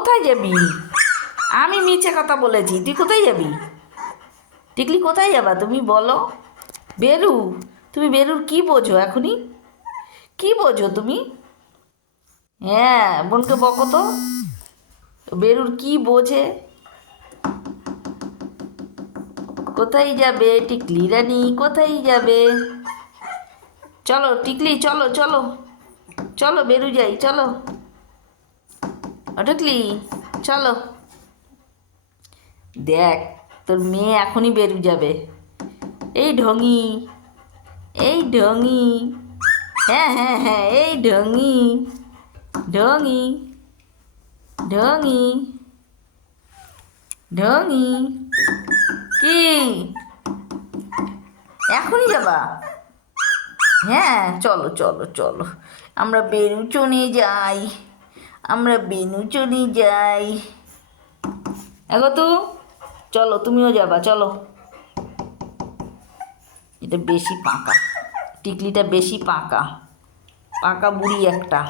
কোথায় যাবি? আমি মিছে কথা বলেছি, তুই কোথায় যাবি? টিকলি কোথায় যাবা তুমি বলো? বেরু, তুমি বেরুর কি বোঝো এখনই? কি বোঝো তুমি? হ্যাঁ, বোনকে বকো তো, বেরুর কি বোঝে? কোথায় যাবে টিকলি রানী, কোথায় যাবে? চলো টিকলি, চলো চলো চলো, বেরু যাই, চলো। টিকলি চলো। দেখ, তোর মেয়ে এখনই বেরু যাবে। এই ঢঙি, এই ঢঙি, হ্যাঁ হ্যাঁ হ্যাঁ, এই ঢঙি, ঢঙি, ঢঙি, ঢঙি। কি এখনই যাবা? হ্যাঁ, চলো চলো চলো, আমরা বেনুচনে যাই, আমরা বেনুচনে যাই। এগো তো, চলো তুমিও যাবা, চলো। এটা বেশি পাকা, টিকলিটা বেশি পাকা, পাকা বুড়ি একটা।